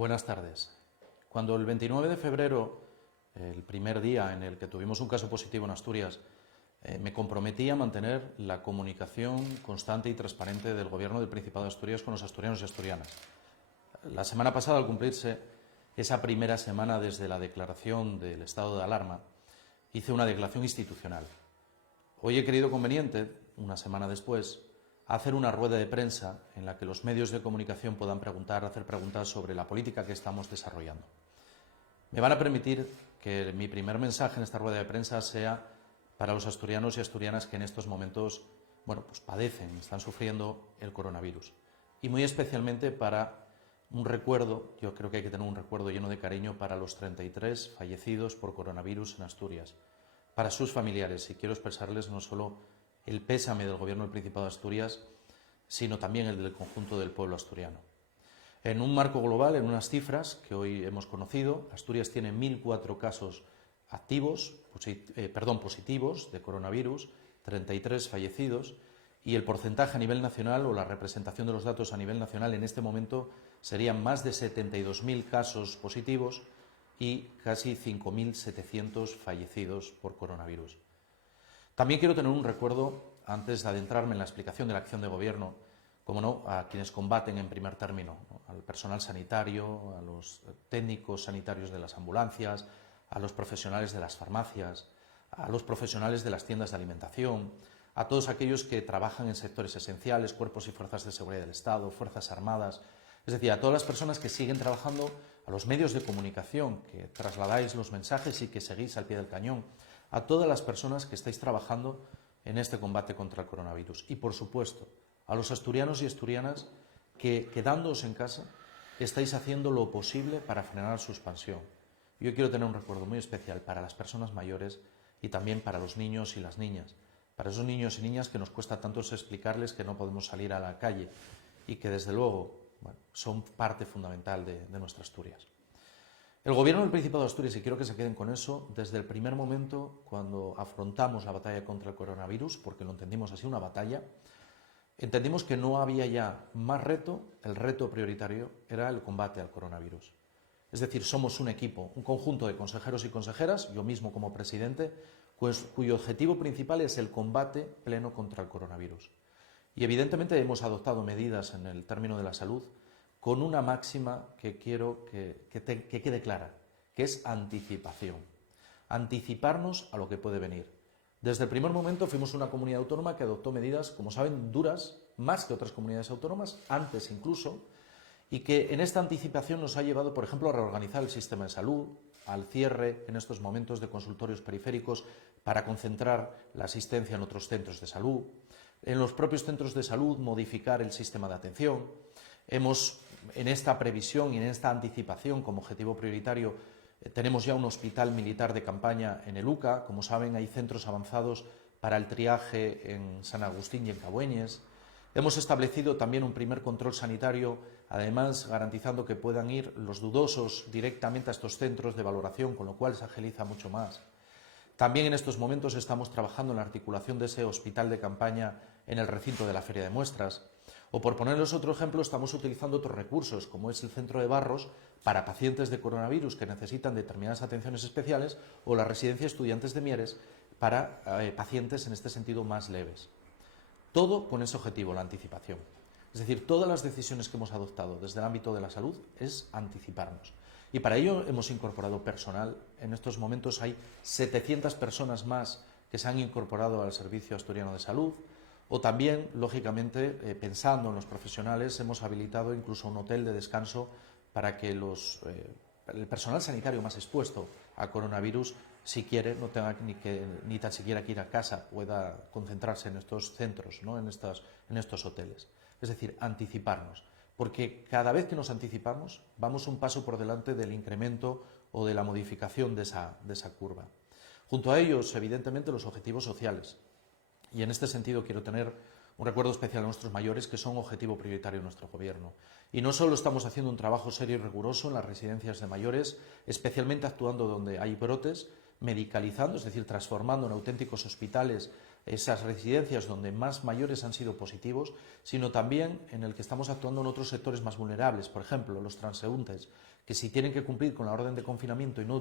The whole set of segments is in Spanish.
Buenas tardes. Cuando el 29 de febrero, el primer día en el que tuvimos un caso positivo en Asturias, me comprometí a mantener la comunicación constante y transparente del Gobierno del Principado de Asturias con los asturianos y asturianas. La semana pasada, al cumplirse esa primera semana desde la declaración del estado de alarma, hice una declaración institucional. Hoy he creído conveniente, una semana después, hacer una rueda de prensa en la que los medios de comunicación puedan hacer preguntas sobre la política que estamos desarrollando. Me van a permitir que mi primer mensaje en esta rueda de prensa sea para los asturianos y asturianas que en estos momentos padecen, están sufriendo el coronavirus. Y muy especialmente para un recuerdo, yo creo que hay que tener un recuerdo lleno de cariño para los 33 fallecidos por coronavirus en Asturias, para sus familiares, y quiero expresarles no solo el pésame del Gobierno del Principado de Asturias, sino también el del conjunto del pueblo asturiano. En un marco global, en unas cifras que hoy hemos conocido, Asturias tiene 1.004 casos positivos de coronavirus, 33 fallecidos, y el porcentaje a nivel nacional, o la representación de los datos a nivel nacional en este momento, serían más de 72.000 casos positivos y casi 5.700 fallecidos por coronavirus. También quiero tener un recuerdo, antes de adentrarme en la explicación de la acción de gobierno, como no, a quienes combaten en primer término, ¿no? Al personal sanitario, a los técnicos sanitarios de las ambulancias, a los profesionales de las farmacias, a los profesionales de las tiendas de alimentación, a todos aquellos que trabajan en sectores esenciales, cuerpos y fuerzas de seguridad del Estado, fuerzas armadas, es decir, a todas las personas que siguen trabajando, a los medios de comunicación, que trasladáis los mensajes y que seguís al pie del cañón, a todas las personas que estáis trabajando en este combate contra el coronavirus. Y, por supuesto, a los asturianos y asturianas que, quedándoos en casa, estáis haciendo lo posible para frenar su expansión. Yo quiero tener un recuerdo muy especial para las personas mayores y también para los niños y las niñas, para esos niños y niñas que nos cuesta tanto explicarles que no podemos salir a la calle y que, desde luego, son parte fundamental de nuestra Asturias. El Gobierno del Principado de Asturias, y quiero que se queden con eso, desde el primer momento, cuando afrontamos la batalla contra el coronavirus, porque lo entendimos así, una batalla, entendimos que no había ya más reto, el reto prioritario era el combate al coronavirus. Es decir, somos un equipo, un conjunto de consejeros y consejeras, yo mismo como presidente, cuyo objetivo principal es el combate pleno contra el coronavirus. Y evidentemente hemos adoptado medidas en el término de la salud con una máxima que quiero que quede clara, que es anticipación. Anticiparnos a lo que puede venir. Desde el primer momento fuimos una comunidad autónoma que adoptó medidas, como saben, duras, más que otras comunidades autónomas, antes incluso, y que en esta anticipación nos ha llevado, por ejemplo, a reorganizar el sistema de salud, al cierre en estos momentos de consultorios periféricos para concentrar la asistencia en otros centros de salud, en los propios centros de salud modificar el sistema de atención. Hemos, en esta previsión y en esta anticipación como objetivo prioritario, tenemos ya un hospital militar de campaña en el UCA. Como saben, hay centros avanzados para el triaje en San Agustín y en Cabueñes. Hemos establecido también un primer control sanitario, además garantizando que puedan ir los dudosos directamente a estos centros de valoración, con lo cual se agiliza mucho más. También en estos momentos estamos trabajando en la articulación de ese hospital de campaña en el recinto de la Feria de Muestras. O, por ponerles otro ejemplo, estamos utilizando otros recursos, como es el centro de Barros, para pacientes de coronavirus que necesitan determinadas atenciones especiales, o la residencia de estudiantes de Mieres para pacientes en este sentido más leves. Todo con ese objetivo, la anticipación. Es decir, todas las decisiones que hemos adoptado desde el ámbito de la salud es anticiparnos. Y para ello hemos incorporado personal. En estos momentos hay 700 personas más que se han incorporado al Servicio Asturiano de Salud. O también, lógicamente, pensando en los profesionales, hemos habilitado incluso un hotel de descanso para que el personal sanitario más expuesto a coronavirus, si quiere, no tenga ni tan siquiera que ir a casa, pueda concentrarse en estos centros, ¿no? en estos hoteles. Es decir, anticiparnos, porque cada vez que nos anticipamos vamos un paso por delante del incremento o de la modificación de esa curva. Junto a ellos, evidentemente, los objetivos sociales. Y en este sentido quiero tener un recuerdo especial a nuestros mayores, que son objetivo prioritario de nuestro Gobierno. Y no solo estamos haciendo un trabajo serio y riguroso en las residencias de mayores, especialmente actuando donde hay brotes, medicalizando, es decir, transformando en auténticos hospitales esas residencias donde más mayores han sido positivos, sino también en el que estamos actuando en otros sectores más vulnerables, por ejemplo, los transeúntes, que si tienen que cumplir con la orden de confinamiento y no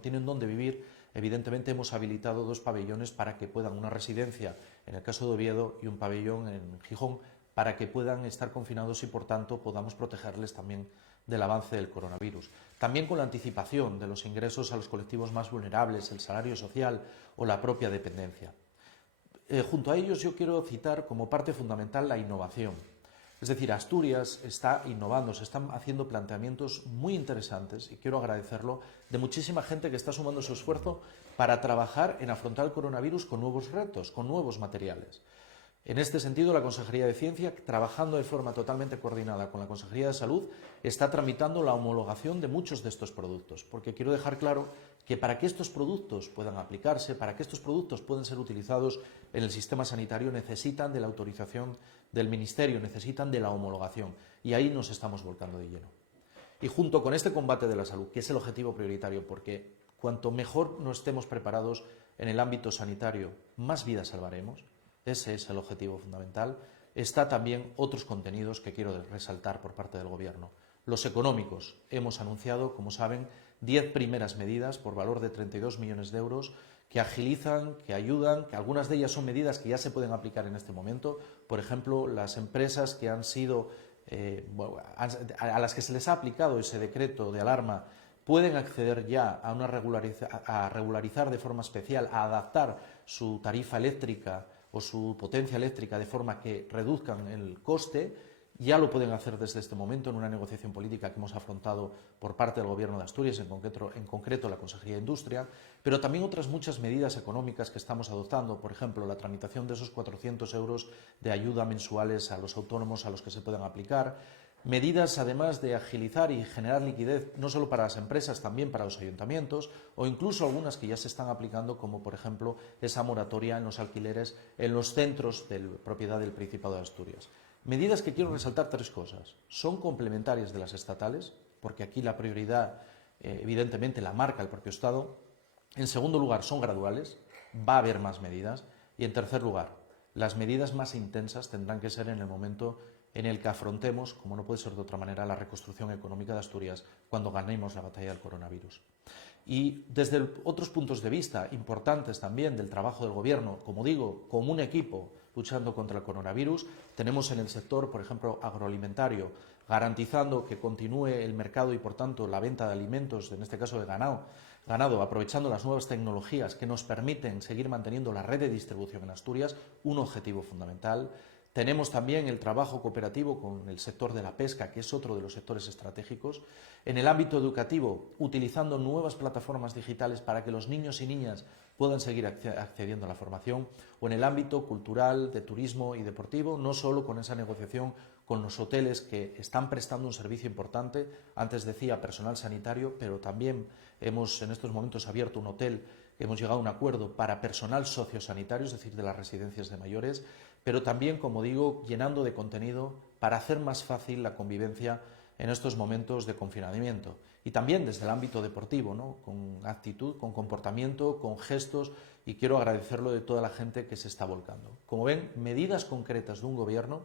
tienen dónde vivir, evidentemente hemos habilitado 2 pabellones para que puedan, una residencia en el caso de Oviedo y un pabellón en Gijón, para que puedan estar confinados y, por tanto, podamos protegerles también del avance del coronavirus. También con la anticipación de los ingresos a los colectivos más vulnerables, el salario social o la propia dependencia. Junto a ellos yo quiero citar como parte fundamental la innovación. Es decir, Asturias está innovando, se están haciendo planteamientos muy interesantes, y quiero agradecerlo, de muchísima gente que está sumando su esfuerzo para trabajar en afrontar el coronavirus con nuevos retos, con nuevos materiales. En este sentido, la Consejería de Ciencia, trabajando de forma totalmente coordinada con la Consejería de Salud, está tramitando la homologación de muchos de estos productos, porque quiero dejar claro que para que estos productos puedan aplicarse, para que estos productos puedan ser utilizados en el sistema sanitario, necesitan de la autorización del Ministerio, necesitan de la homologación, y ahí nos estamos volcando de lleno. Y junto con este combate de la salud, que es el objetivo prioritario, porque cuanto mejor nos estemos preparados en el ámbito sanitario, más vidas salvaremos. Ese es el objetivo fundamental. Está también otros contenidos que quiero resaltar por parte del Gobierno. Los económicos. Hemos anunciado, como saben, 10 primeras medidas por valor de 32 millones de euros que agilizan, que ayudan, que algunas de ellas son medidas que ya se pueden aplicar en este momento. Por ejemplo, las empresas que han sido, a las que se les ha aplicado ese decreto de alarma, pueden acceder ya a regularizar de forma especial, a adaptar su tarifa eléctrica o su potencia eléctrica de forma que reduzcan el coste. Ya lo pueden hacer desde este momento en una negociación política que hemos afrontado por parte del Gobierno de Asturias, en concreto la Consejería de Industria, pero también otras muchas medidas económicas que estamos adoptando, por ejemplo, la tramitación de esos 400 euros de ayuda mensuales a los autónomos a los que se puedan aplicar, medidas además de agilizar y generar liquidez no solo para las empresas, también para los ayuntamientos, o incluso algunas que ya se están aplicando, como por ejemplo esa moratoria en los alquileres en los centros de propiedad del Principado de Asturias. Medidas que quiero resaltar 3 cosas. Son complementarias de las estatales, porque aquí la prioridad evidentemente la marca el propio Estado. En segundo lugar, son graduales, va a haber más medidas. Y en tercer lugar, las medidas más intensas tendrán que ser en el momento en el que afrontemos, como no puede ser de otra manera, la reconstrucción económica de Asturias cuando ganemos la batalla del coronavirus. Y desde otros puntos de vista importantes también del trabajo del Gobierno, como digo, como un equipo luchando contra el coronavirus, tenemos en el sector, por ejemplo, agroalimentario, garantizando que continúe el mercado y, por tanto, la venta de alimentos, en este caso de ganado, aprovechando las nuevas tecnologías que nos permiten seguir manteniendo la red de distribución en Asturias, un objetivo fundamental. Tenemos también el trabajo cooperativo con el sector de la pesca, que es otro de los sectores estratégicos. En el ámbito educativo, utilizando nuevas plataformas digitales para que los niños y niñas puedan seguir accediendo a la formación. O en el ámbito cultural, de turismo y deportivo, no solo con esa negociación con los hoteles que están prestando un servicio importante. Antes decía personal sanitario, pero también hemos en estos momentos abierto un hotel. Hemos llegado a un acuerdo para personal sociosanitario, es decir, de las residencias de mayores, pero también, como digo, llenando de contenido para hacer más fácil la convivencia en estos momentos de confinamiento. Y también desde el ámbito deportivo, ¿no? Con actitud, con comportamiento, con gestos, y quiero agradecerlo de toda la gente que se está volcando. Como ven, medidas concretas de un Gobierno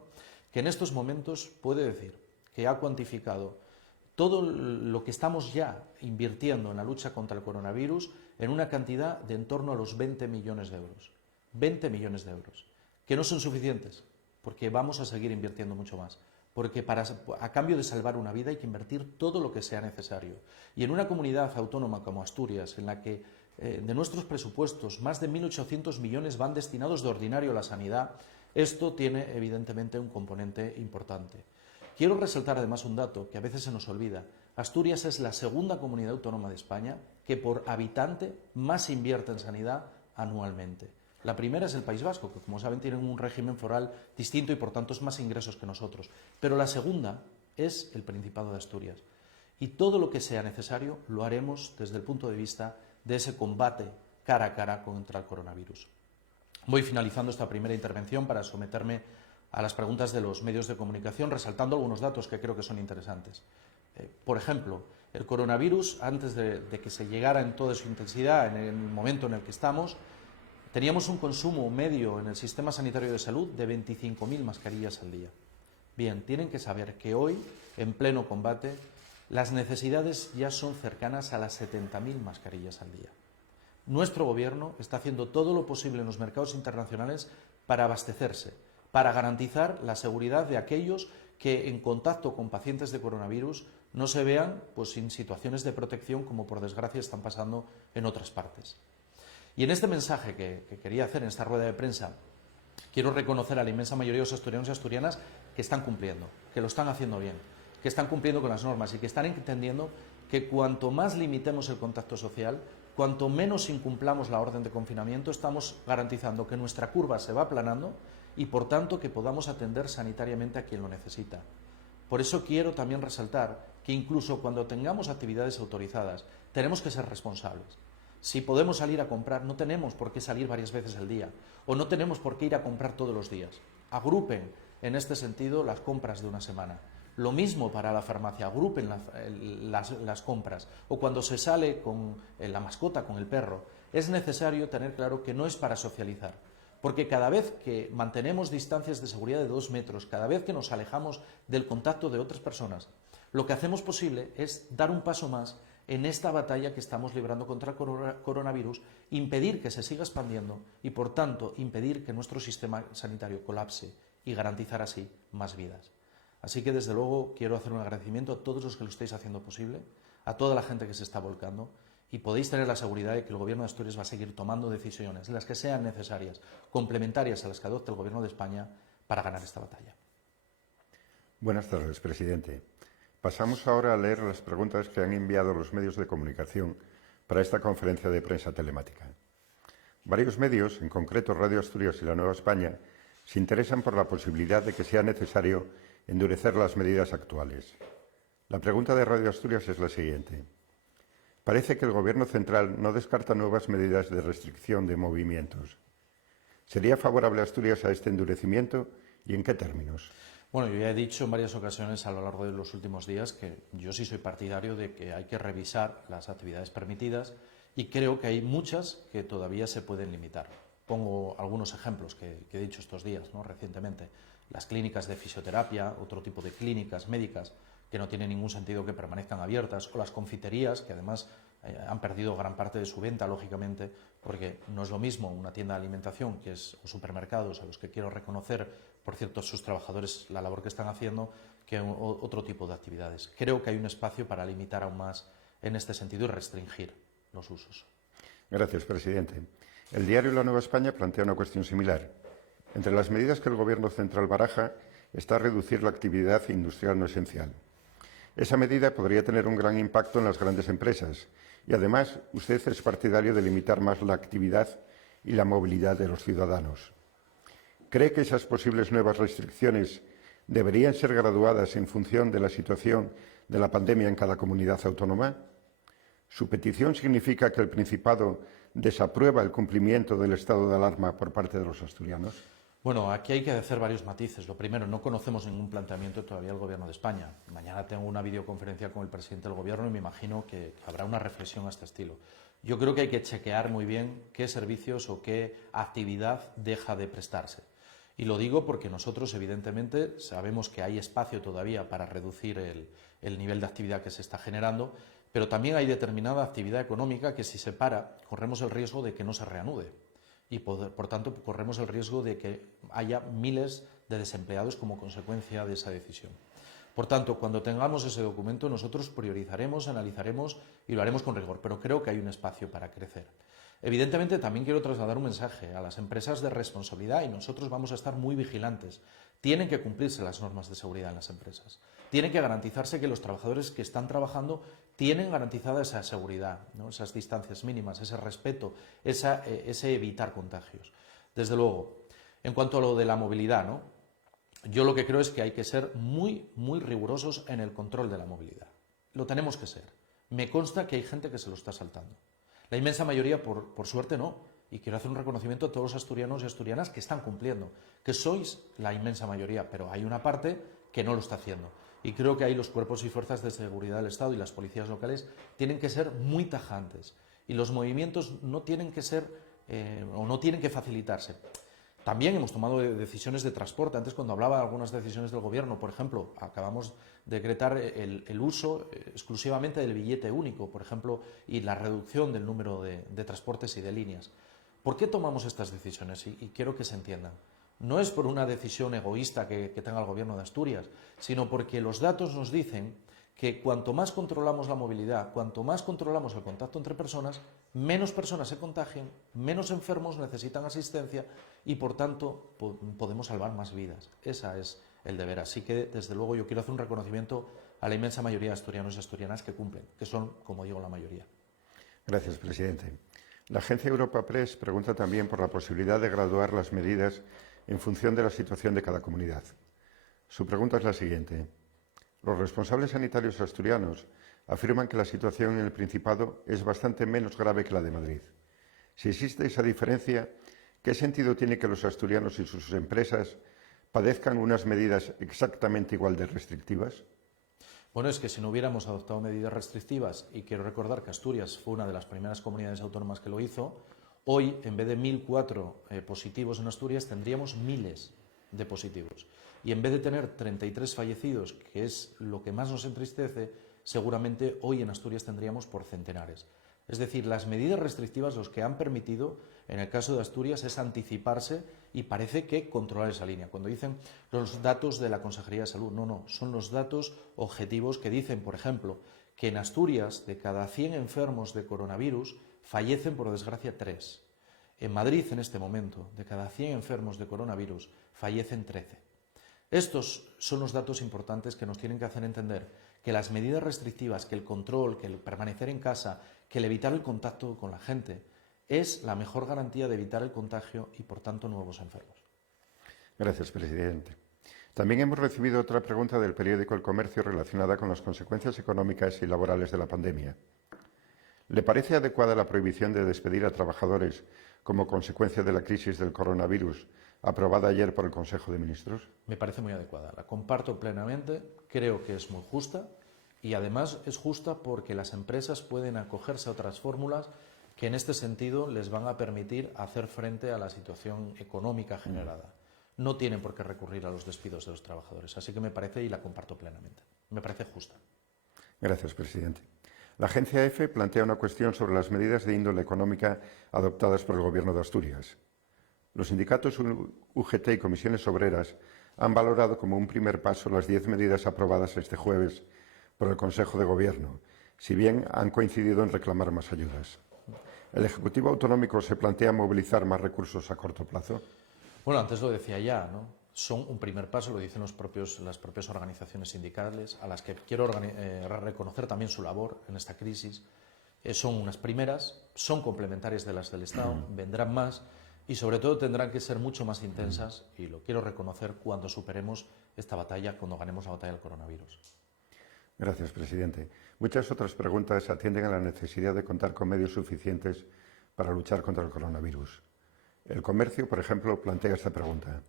que en estos momentos puede decir que ha cuantificado todo lo que estamos ya invirtiendo en la lucha contra el coronavirus en una cantidad de en torno a los 20 millones de euros. 20 millones de euros. Que no son suficientes, porque vamos a seguir invirtiendo mucho más. Porque a cambio de salvar una vida hay que invertir todo lo que sea necesario. Y en una comunidad autónoma como Asturias, en la que de nuestros presupuestos más de 1.800 millones van destinados de ordinario a la sanidad, esto tiene evidentemente un componente importante. Quiero resaltar además un dato que a veces se nos olvida. Asturias es la segunda comunidad autónoma de España que por habitante más invierte en sanidad anualmente. La primera es el País Vasco, que como saben tienen un régimen foral distinto y por tanto es más ingresos que nosotros. Pero la segunda es el Principado de Asturias. Y todo lo que sea necesario lo haremos desde el punto de vista de ese combate cara a cara contra el coronavirus. Voy finalizando esta primera intervención para someterme a las preguntas de los medios de comunicación, resaltando algunos datos que creo que son interesantes. Por ejemplo, el coronavirus, antes de que se llegara en toda su intensidad, en el momento en el que estamos, Teníamos un consumo medio en el sistema sanitario de salud de 25.000 mascarillas al día. Bien, tienen que saber que hoy, en pleno combate, las necesidades ya son cercanas a las 70.000 mascarillas al día. Nuestro gobierno está haciendo todo lo posible en los mercados internacionales para abastecerse, para garantizar la seguridad de aquellos que en contacto con pacientes de coronavirus no se vean sin situaciones de protección como por desgracia están pasando en otras partes. Y en este mensaje que quería hacer en esta rueda de prensa, quiero reconocer a la inmensa mayoría de los asturianos y asturianas que están cumpliendo, que lo están haciendo bien, que están cumpliendo con las normas y que están entendiendo que cuanto más limitemos el contacto social, cuanto menos incumplamos la orden de confinamiento, estamos garantizando que nuestra curva se va aplanando y, por tanto, que podamos atender sanitariamente a quien lo necesita. Por eso quiero también resaltar que incluso cuando tengamos actividades autorizadas, tenemos que ser responsables. Si podemos salir a comprar, no tenemos por qué salir varias veces al día o no tenemos por qué ir a comprar todos los días. Agrupen en este sentido las compras de una semana. Lo mismo para la farmacia, agrupen las compras. O cuando se sale con la mascota, con el perro, es necesario tener claro que no es para socializar. Porque cada vez que mantenemos distancias de seguridad de 2 metros, cada vez que nos alejamos del contacto de otras personas, lo que hacemos posible es dar un paso más en esta batalla que estamos librando contra el coronavirus, impedir que se siga expandiendo y, por tanto, impedir que nuestro sistema sanitario colapse y garantizar así más vidas. Así que, desde luego, quiero hacer un agradecimiento a todos los que lo estáis haciendo posible, a toda la gente que se está volcando, y podéis tener la seguridad de que el Gobierno de Asturias va a seguir tomando decisiones, las que sean necesarias, complementarias a las que adopte el Gobierno de España, para ganar esta batalla. Buenas tardes, presidente. Pasamos ahora a leer las preguntas que han enviado los medios de comunicación para esta conferencia de prensa telemática. Varios medios, en concreto Radio Asturias y La Nueva España, se interesan por la posibilidad de que sea necesario endurecer las medidas actuales. La pregunta de Radio Asturias es la siguiente. Parece que el Gobierno central no descarta nuevas medidas de restricción de movimientos. ¿Sería favorable a Asturias a este endurecimiento y en qué términos? Bueno, yo ya he dicho en varias ocasiones a lo largo de los últimos días que yo sí soy partidario de que hay que revisar las actividades permitidas y creo que hay muchas que todavía se pueden limitar. Pongo algunos ejemplos que he dicho estos días, recientemente. Las clínicas de fisioterapia, otro tipo de clínicas médicas que no tiene ningún sentido que permanezcan abiertas, o las confiterías, que además han perdido gran parte de su venta, lógicamente, porque no es lo mismo una tienda de alimentación o supermercados, a los que quiero reconocer, por cierto, sus trabajadores, la labor que están haciendo, que otro tipo de actividades. Creo que hay un espacio para limitar aún más en este sentido y restringir los usos. Gracias, presidente. El diario La Nueva España plantea una cuestión similar. Entre las medidas que el Gobierno central baraja está reducir la actividad industrial no esencial. Esa medida podría tener un gran impacto en las grandes empresas y, además, usted es partidario de limitar más la actividad y la movilidad de los ciudadanos. ¿Cree que esas posibles nuevas restricciones deberían ser graduadas en función de la situación de la pandemia en cada comunidad autónoma? ¿Su petición significa que el Principado desaprueba el cumplimiento del estado de alarma por parte de los asturianos? Bueno, aquí hay que hacer varios matices. Lo primero, no conocemos ningún planteamiento todavía del Gobierno de España. Mañana tengo una videoconferencia con el presidente del Gobierno y me imagino que habrá una reflexión a este estilo. Yo creo que hay que chequear muy bien qué servicios o qué actividad deja de prestarse. Y lo digo porque nosotros, evidentemente, sabemos que hay espacio todavía para reducir el nivel de actividad que se está generando, pero también hay determinada actividad económica que, si se para, corremos el riesgo de que no se reanude. Y, por tanto, corremos el riesgo de que haya miles de desempleados como consecuencia de esa decisión. Por tanto, cuando tengamos ese documento, nosotros priorizaremos, analizaremos y lo haremos con rigor, pero creo que hay un espacio para crecer. Evidentemente, también quiero trasladar un mensaje a las empresas de responsabilidad y nosotros vamos a estar muy vigilantes. Tienen que cumplirse las normas de seguridad en las empresas. Tiene que garantizarse que los trabajadores que están trabajando tienen garantizada esa seguridad, esas distancias mínimas, ese respeto, ese evitar contagios. Desde luego, en cuanto a lo de la movilidad, yo lo que creo es que hay que ser muy, muy rigurosos en el control de la movilidad. Lo tenemos que ser. Me consta que hay gente que se lo está saltando. La inmensa mayoría, por suerte, no. Y quiero hacer un reconocimiento a todos los asturianos y asturianas que están cumpliendo, que sois la inmensa mayoría, pero hay una parte que no lo está haciendo. Y creo que ahí los cuerpos y fuerzas de seguridad del Estado y las policías locales tienen que ser muy tajantes. Y los movimientos no tienen que ser o no tienen que facilitarse. También hemos tomado decisiones de transporte. Antes, cuando hablaba de algunas decisiones del Gobierno, por ejemplo, acabamos de decretar el uso exclusivamente del billete único, por ejemplo, y la reducción del número de transportes y de líneas. ¿Por qué tomamos estas decisiones? Y quiero que se entiendan. No es por una decisión egoísta que tenga el Gobierno de Asturias, sino porque los datos nos dicen que cuanto más controlamos la movilidad, cuanto más controlamos el contacto entre personas, menos personas se contagian, menos enfermos necesitan asistencia y, por tanto, podemos salvar más vidas. Ese es el deber. Así que, desde luego, yo quiero hacer un reconocimiento a la inmensa mayoría de asturianos y asturianas que cumplen, que son, como digo, la mayoría. Gracias, presidente. La agencia Europa Press pregunta también por la posibilidad de graduar las medidas en función de la situación de cada comunidad. Su pregunta es la siguiente. Los responsables sanitarios asturianos afirman que la situación en el Principado es bastante menos grave que la de Madrid. Si existe esa diferencia, ¿qué sentido tiene que los asturianos y sus empresas padezcan unas medidas exactamente igual de restrictivas? Bueno, es que si no hubiéramos adoptado medidas restrictivas, y quiero recordar que Asturias fue una de las primeras comunidades autónomas que lo hizo, hoy, en vez de 1.004 positivos en Asturias, tendríamos miles de positivos. Y en vez de tener 33 fallecidos, que es lo que más nos entristece, seguramente hoy en Asturias tendríamos por centenares. Es decir, las medidas restrictivas los que han permitido, en el caso de Asturias, es anticiparse y parece que controlar esa línea. Cuando dicen los datos de la Consejería de Salud, no, son los datos objetivos que dicen, por ejemplo, que en Asturias, de cada 100 enfermos de coronavirus, fallecen, por desgracia, 3. En Madrid, en este momento, de cada 100 enfermos de coronavirus, fallecen 13. Estos son los datos importantes que nos tienen que hacer entender que las medidas restrictivas, que el control, que el permanecer en casa, que el evitar el contacto con la gente, es la mejor garantía de evitar el contagio y, por tanto, nuevos enfermos. Gracias, presidente. También hemos recibido otra pregunta del periódico El Comercio relacionada con las consecuencias económicas y laborales de la pandemia. ¿Le parece adecuada la prohibición de despedir a trabajadores como consecuencia de la crisis del coronavirus aprobada ayer por el Consejo de Ministros? Me parece muy adecuada, la comparto plenamente, creo que es muy justa y además es justa porque las empresas pueden acogerse a otras fórmulas que en este sentido les van a permitir hacer frente a la situación económica generada. No tienen por qué recurrir a los despidos de los trabajadores, así que me parece, y la comparto plenamente, me parece justa. Gracias, presidente. La agencia EFE plantea una cuestión sobre las medidas de índole económica adoptadas por el Gobierno de Asturias. Los sindicatos UGT y comisiones obreras han valorado como un primer paso las 10 medidas aprobadas este jueves por el Consejo de Gobierno, si bien han coincidido en reclamar más ayudas. ¿El Ejecutivo Autonómico se plantea movilizar más recursos a corto plazo? Bueno, antes lo decía ya, ¿no? Son un primer paso, lo dicen las propias organizaciones sindicales, a las que quiero reconocer también su labor en esta crisis. Son unas primeras, son complementarias de las del Estado, vendrán más y sobre todo tendrán que ser mucho más intensas, y lo quiero reconocer, cuando superemos esta batalla, cuando ganemos la batalla del coronavirus. Gracias, presidente. Muchas otras preguntas atienden a la necesidad de contar con medios suficientes para luchar contra el coronavirus. El Comercio, por ejemplo, plantea esta pregunta.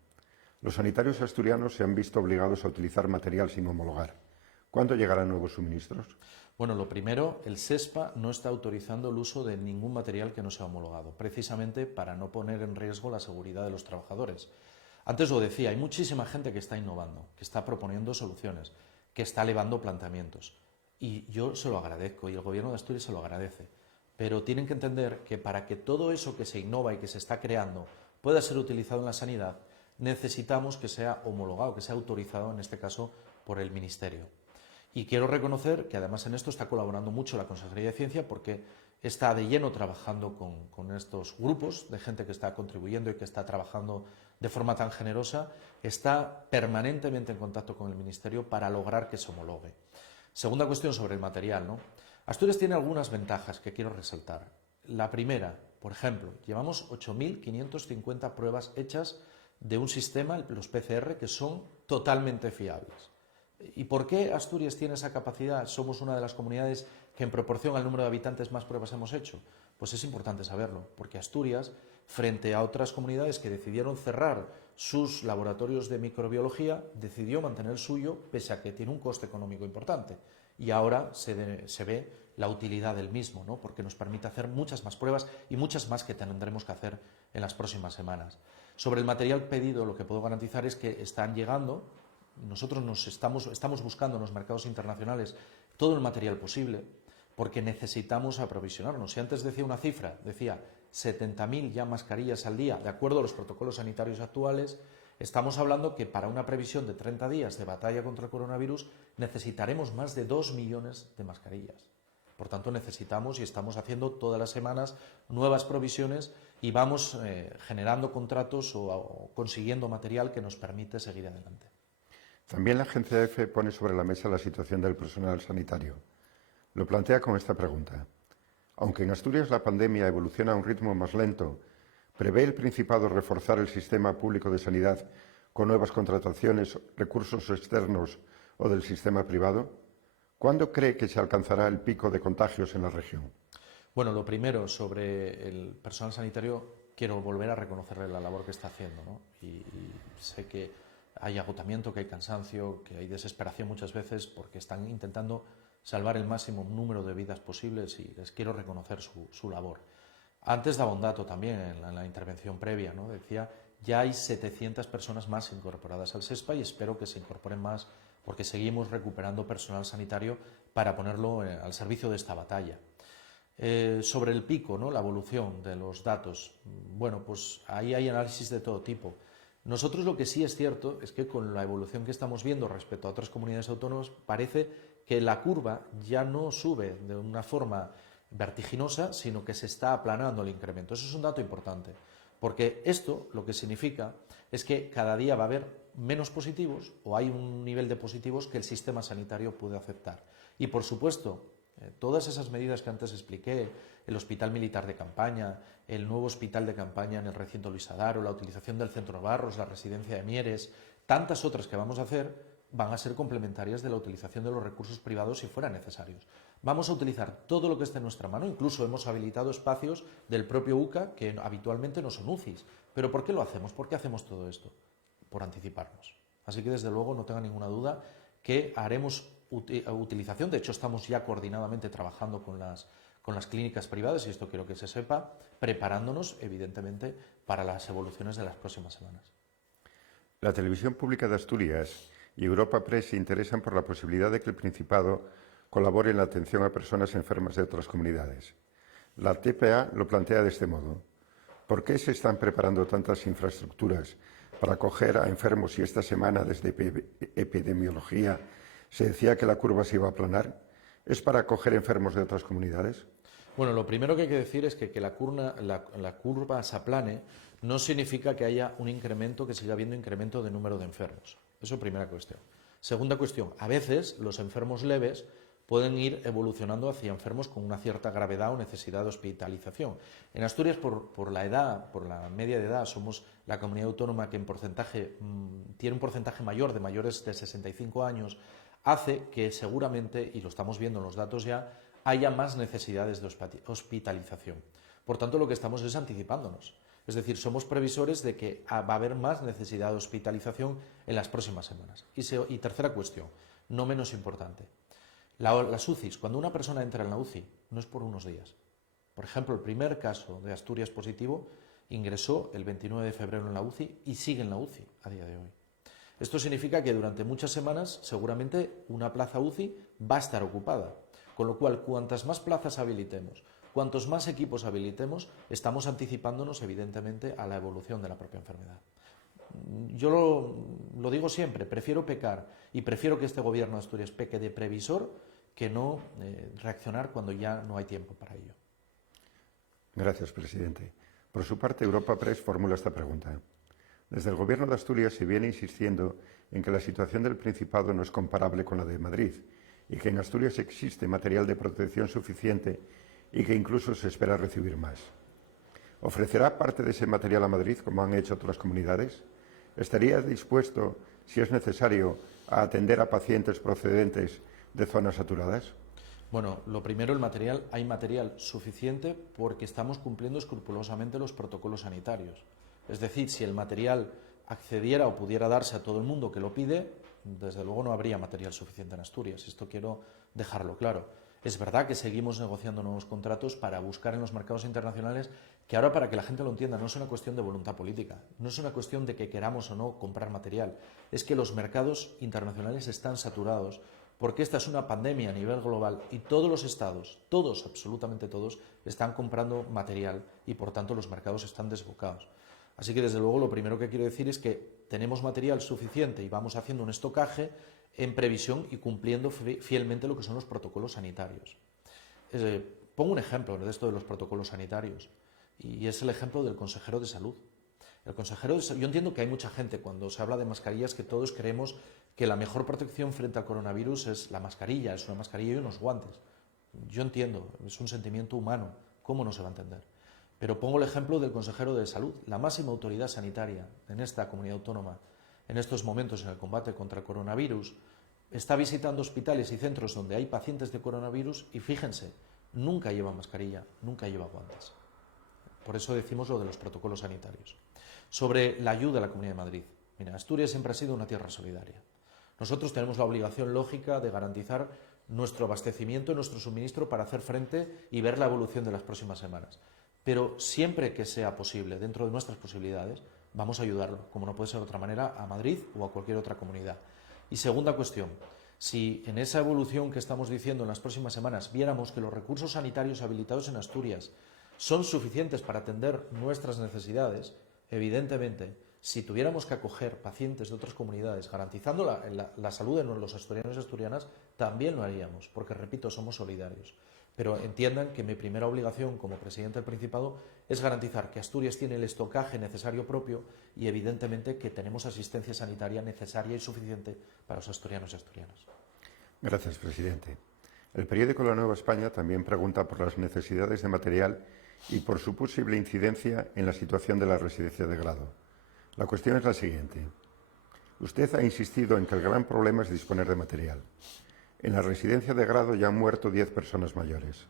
Los sanitarios asturianos se han visto obligados a utilizar material sin homologar. ¿Cuándo llegarán nuevos suministros? Bueno, lo primero, el SESPA no está autorizando el uso de ningún material que no sea homologado, precisamente para no poner en riesgo la seguridad de los trabajadores. Antes lo decía, hay muchísima gente que está innovando, que está proponiendo soluciones, que está elevando planteamientos. Y yo se lo agradezco, y el Gobierno de Asturias se lo agradece. Pero tienen que entender que para que todo eso que se innova y que se está creando pueda ser utilizado en la sanidad, necesitamos que sea homologado, que sea autorizado, en este caso, por el Ministerio. Y quiero reconocer que además en esto está colaborando mucho la Consejería de Ciencia, porque está de lleno trabajando con estos grupos de gente que está contribuyendo y que está trabajando de forma tan generosa, está permanentemente en contacto con el Ministerio para lograr que se homologue. Segunda cuestión sobre el material, ¿no? Asturias tiene algunas ventajas que quiero resaltar. La primera, por ejemplo, llevamos 8.550 pruebas hechas de un sistema, los PCR, que son totalmente fiables. ¿Y por qué Asturias tiene esa capacidad? Somos una de las comunidades que en proporción al número de habitantes más pruebas hemos hecho. Pues es importante saberlo, porque Asturias, frente a otras comunidades que decidieron cerrar sus laboratorios de microbiología, decidió mantener el suyo, pese a que tiene un coste económico importante. Y ahora se ve la utilidad del mismo, ¿no? Porque nos permite hacer muchas más pruebas y muchas más que tendremos que hacer en las próximas semanas. Sobre el material pedido, lo que puedo garantizar es que están llegando. Nosotros estamos buscando en los mercados internacionales todo el material posible porque necesitamos aprovisionarnos. Si antes decía una cifra, decía 70.000 ya mascarillas al día, de acuerdo a los protocolos sanitarios actuales, estamos hablando que para una previsión de 30 días de batalla contra el coronavirus necesitaremos más de 2 millones de mascarillas. Por tanto, necesitamos y estamos haciendo todas las semanas nuevas provisiones y vamos generando contratos o consiguiendo material que nos permite seguir adelante. También la agencia EFE pone sobre la mesa la situación del personal sanitario. Lo plantea con esta pregunta. Aunque en Asturias la pandemia evoluciona a un ritmo más lento, ¿prevé el Principado reforzar el sistema público de sanidad con nuevas contrataciones, recursos externos o del sistema privado? ¿Cuándo cree que se alcanzará el pico de contagios en la región? Bueno, lo primero, sobre el personal sanitario, quiero volver a reconocerle la labor que está haciendo, ¿no? Y sé que hay agotamiento, que hay cansancio, que hay desesperación muchas veces porque están intentando salvar el máximo número de vidas posibles y les quiero reconocer su labor. Antes daba un dato también en la intervención previa, ¿no? Decía, ya hay 700 personas más incorporadas al SESPA y espero que se incorporen más porque seguimos recuperando personal sanitario para ponerlo al servicio de esta batalla. Sobre el pico, ¿no? La evolución de los datos, bueno, pues ahí hay análisis de todo tipo. Nosotros lo que sí es cierto es que con la evolución que estamos viendo respecto a otras comunidades autónomas parece que la curva ya no sube de una forma vertiginosa, sino que se está aplanando el incremento. Eso es un dato importante, porque esto lo que significa es que cada día va a haber menos positivos o hay un nivel de positivos que el sistema sanitario puede aceptar. Y por supuesto, todas esas medidas que antes expliqué, el hospital militar de campaña, el nuevo hospital de campaña en el recinto Luis Adaro, la utilización del centro Barros, la residencia de Mieres, tantas otras que vamos a hacer, van a ser complementarias de la utilización de los recursos privados si fueran necesarios. Vamos a utilizar todo lo que esté en nuestra mano, incluso hemos habilitado espacios del propio UCA que habitualmente no son UCIs. ¿Pero por qué lo hacemos? ¿Por qué hacemos todo esto? Por anticiparnos. Así que desde luego no tenga ninguna duda que haremos utilización, de hecho estamos ya coordinadamente trabajando con las clínicas privadas, y esto quiero que se sepa, preparándonos evidentemente para las evoluciones de las próximas semanas. La Televisión Pública de Asturias y Europa Press se interesan por la posibilidad de que el Principado colabore en la atención a personas enfermas de otras comunidades. La TPA lo plantea de este modo. ¿Por qué se están preparando tantas infraestructuras para acoger a enfermos y esta semana desde epidemiología se decía que la curva se iba a aplanar? ¿Es para acoger enfermos de otras comunidades? Bueno, lo primero que hay que decir es que la curva se aplane no significa que haya un incremento, que siga habiendo incremento de número de enfermos. Eso primera cuestión. Segunda cuestión, a veces los enfermos leves pueden ir evolucionando hacia enfermos con una cierta gravedad o necesidad de hospitalización. En Asturias, por la edad, por la media de edad, somos la comunidad autónoma que en porcentaje tiene un porcentaje mayor de mayores de 65 años, hace que seguramente, y lo estamos viendo en los datos ya, haya más necesidades de hospitalización. Por tanto, lo que estamos es anticipándonos. Es decir, somos previsores de que va a haber más necesidad de hospitalización en las próximas semanas. Y tercera cuestión, no menos importante. Las UCIs, cuando una persona entra en la UCI, no es por unos días. Por ejemplo, el primer caso de Asturias positivo ingresó el 29 de febrero en la UCI y sigue en la UCI a día de hoy. Esto significa que durante muchas semanas seguramente una plaza UCI va a estar ocupada, con lo cual cuantas más plazas habilitemos, cuantos más equipos habilitemos, estamos anticipándonos evidentemente a la evolución de la propia enfermedad. Yo lo digo siempre, prefiero pecar y prefiero que este gobierno de Asturias peque de previsor que no reaccionar cuando ya no hay tiempo para ello. Gracias, presidente. Por su parte, Europa Press formula esta pregunta. Desde el Gobierno de Asturias se viene insistiendo en que la situación del Principado no es comparable con la de Madrid y que en Asturias existe material de protección suficiente y que incluso se espera recibir más. ¿Ofrecerá parte de ese material a Madrid, como han hecho otras comunidades? ¿Estaría dispuesto, si es necesario, a atender a pacientes procedentes de zonas saturadas? Bueno, lo primero, hay material suficiente porque estamos cumpliendo escrupulosamente los protocolos sanitarios. Es decir, si el material accediera o pudiera darse a todo el mundo que lo pide, desde luego no habría material suficiente en Asturias. Esto quiero dejarlo claro. Es verdad que seguimos negociando nuevos contratos para buscar en los mercados internacionales, que ahora, para que la gente lo entienda, no es una cuestión de voluntad política, no es una cuestión de que queramos o no comprar material, es que los mercados internacionales están saturados porque esta es una pandemia a nivel global y todos los estados, todos, absolutamente todos, están comprando material y por tanto los mercados están desbocados. Así que desde luego lo primero que quiero decir es que tenemos material suficiente y vamos haciendo un estocaje en previsión y cumpliendo fielmente lo que son los protocolos sanitarios. Pongo un ejemplo de esto de los protocolos sanitarios y es el ejemplo del consejero de salud. Yo entiendo que hay mucha gente cuando se habla de mascarillas que todos creemos que la mejor protección frente al coronavirus es la mascarilla, es una mascarilla y unos guantes. Yo entiendo, es un sentimiento humano, ¿cómo no se va a entender? Pero pongo el ejemplo del consejero de salud, la máxima autoridad sanitaria en esta comunidad autónoma, en estos momentos en el combate contra el coronavirus, está visitando hospitales y centros donde hay pacientes de coronavirus y fíjense, nunca lleva mascarilla, nunca lleva guantes. Por eso decimos lo de los protocolos sanitarios. Sobre la ayuda a la Comunidad de Madrid. Mira, Asturias siempre ha sido una tierra solidaria. Nosotros tenemos la obligación lógica de garantizar nuestro abastecimiento, nuestro suministro para hacer frente y ver la evolución de las próximas semanas. Pero siempre que sea posible, dentro de nuestras posibilidades, vamos a ayudarlo, como no puede ser de otra manera, a Madrid o a cualquier otra comunidad. Y segunda cuestión, si en esa evolución que estamos diciendo en las próximas semanas viéramos que los recursos sanitarios habilitados en Asturias son suficientes para atender nuestras necesidades, evidentemente, si tuviéramos que acoger pacientes de otras comunidades garantizando la salud de los asturianos y asturianas, también lo haríamos, porque, repito, somos solidarios. Pero entiendan que mi primera obligación como presidente del Principado es garantizar que Asturias tiene el estocaje necesario propio y, evidentemente, que tenemos asistencia sanitaria necesaria y suficiente para los asturianos y asturianas. Gracias, presidente. El periódico La Nueva España también pregunta por las necesidades de material y por su posible incidencia en la situación de la residencia de grado. La cuestión es la siguiente. Usted ha insistido en que el gran problema es disponer de material. En la residencia de grado ya han muerto 10 personas mayores.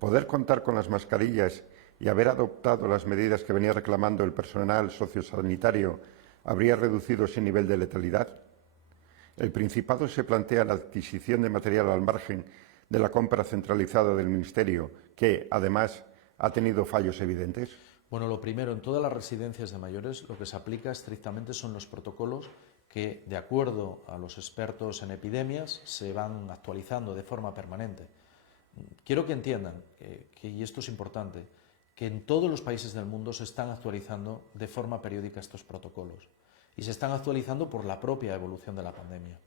Poder contar con las mascarillas y haber adoptado las medidas que venía reclamando el personal sociosanitario habría reducido ese nivel de letalidad. El Principado se plantea la adquisición de material al margen de la compra centralizada del Ministerio, que, además, ha tenido fallos evidentes. Bueno, lo primero, en todas las residencias de mayores lo que se aplica estrictamente son los protocolos que, de acuerdo a los expertos en epidemias, se van actualizando de forma permanente. Quiero que entiendan, y esto es importante, que en todos los países del mundo se están actualizando de forma periódica estos protocolos y se están actualizando por la propia evolución de la pandemia.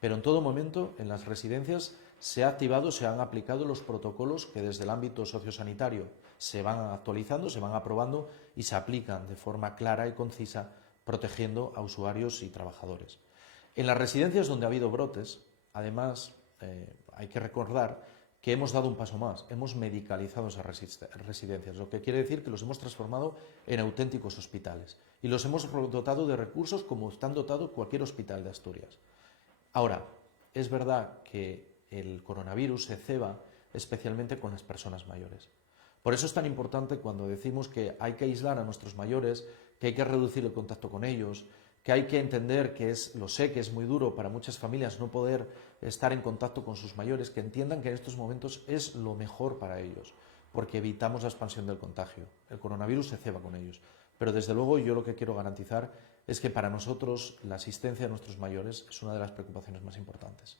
Pero en todo momento, en las residencias se ha activado, se han aplicado los protocolos que desde el ámbito sociosanitario se van actualizando, se van aprobando y se aplican de forma clara y concisa, protegiendo a usuarios y trabajadores. En las residencias donde ha habido brotes, además, hay que recordar que hemos dado un paso más, hemos medicalizado esas residencias, lo que quiere decir que los hemos transformado en auténticos hospitales y los hemos dotado de recursos como están dotados cualquier hospital de Asturias. Ahora, es verdad que el coronavirus se ceba especialmente con las personas mayores. Por eso es tan importante cuando decimos que hay que aislar a nuestros mayores, que hay que reducir el contacto con ellos, que hay que entender que lo sé que es muy duro para muchas familias no poder estar en contacto con sus mayores, que entiendan que en estos momentos es lo mejor para ellos, porque evitamos la expansión del contagio. El coronavirus se ceba con ellos. Pero desde luego yo lo que quiero garantizar es que para nosotros la asistencia de nuestros mayores es una de las preocupaciones más importantes.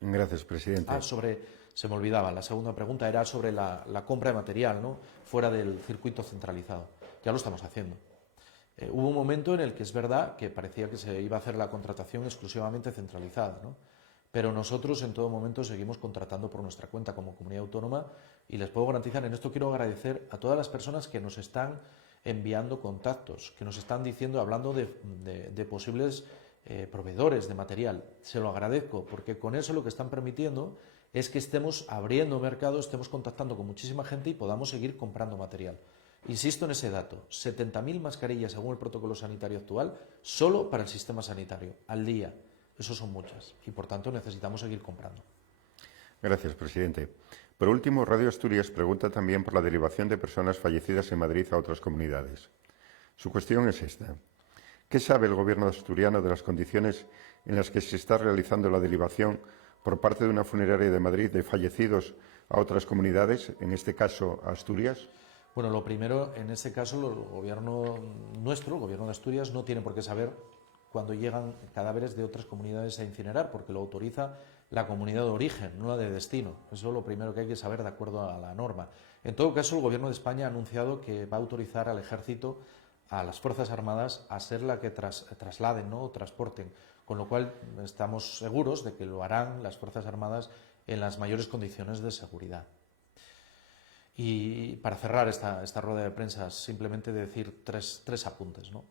Gracias, presidente. Se me olvidaba, la segunda pregunta era sobre la compra de material, ¿no?, fuera del circuito centralizado. Ya lo estamos haciendo. Hubo un momento en el que es verdad que parecía que se iba a hacer la contratación exclusivamente centralizada, ¿no? Pero nosotros en todo momento seguimos contratando por nuestra cuenta como comunidad autónoma y les puedo garantizar, en esto quiero agradecer a todas las personas que nos están enviando contactos, que nos están diciendo, hablando de posibles proveedores de material. Se lo agradezco porque con eso lo que están permitiendo es que estemos abriendo mercado, estemos contactando con muchísima gente y podamos seguir comprando material. Insisto en ese dato, 70.000 mascarillas según el protocolo sanitario actual, solo para el sistema sanitario, al día. Eso son muchas y, por tanto, necesitamos seguir comprando. Gracias, presidente. Por último, Radio Asturias pregunta también por la derivación de personas fallecidas en Madrid a otras comunidades. Su cuestión es esta. ¿Qué sabe el Gobierno asturiano de las condiciones en las que se está realizando la derivación por parte de una funeraria de Madrid de fallecidos a otras comunidades, en este caso a Asturias? Bueno, lo primero, en este caso, el gobierno de Asturias, no tiene por qué saber cuando llegan cadáveres de otras comunidades a incinerar, porque lo autoriza la comunidad de origen, no la de destino. Eso es lo primero que hay que saber de acuerdo a la norma. En todo caso, el Gobierno de España ha anunciado que va a autorizar al Ejército, a las Fuerzas Armadas, a ser la que trasladen, ¿no?, o transporten, con lo cual estamos seguros de que lo harán las Fuerzas Armadas en las mayores condiciones de seguridad. Y para cerrar esta rueda de prensa, simplemente decir tres apuntes, ¿no?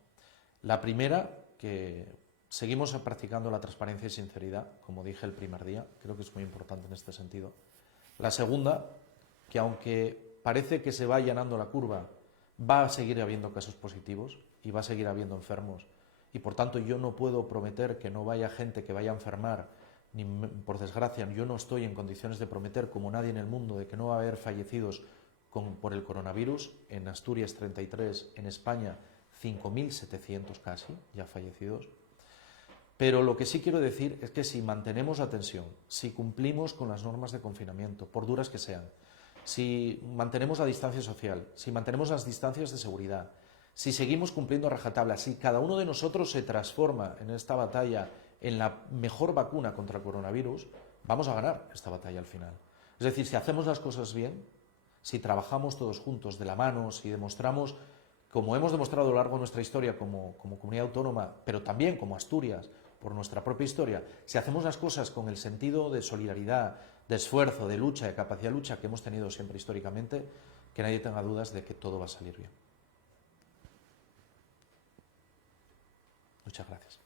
La primera, que seguimos practicando la transparencia y sinceridad, como dije el primer día, creo que es muy importante en este sentido. La segunda, que aunque parece que se va allanando la curva, va a seguir habiendo casos positivos y va a seguir habiendo enfermos, y por tanto yo no puedo prometer que no vaya gente que vaya a enfermar, ni por desgracia yo no estoy en condiciones de prometer, como nadie en el mundo, de que no va a haber fallecidos por el coronavirus. En Asturias 33, en España 5.700 casi ya fallecidos. Pero lo que sí quiero decir es que si mantenemos la tensión, si cumplimos con las normas de confinamiento, por duras que sean, si mantenemos la distancia social, si mantenemos las distancias de seguridad, si seguimos cumpliendo a rajatabla, si cada uno de nosotros se transforma en esta batalla en la mejor vacuna contra el coronavirus, vamos a ganar esta batalla al final. Es decir, si hacemos las cosas bien, si trabajamos todos juntos de la mano, si demostramos, como hemos demostrado a lo largo de nuestra historia como comunidad autónoma, pero también como Asturias, por nuestra propia historia, si hacemos las cosas con el sentido de solidaridad, de esfuerzo, de lucha, de capacidad de lucha que hemos tenido siempre históricamente, que nadie tenga dudas de que todo va a salir bien. Muchas gracias.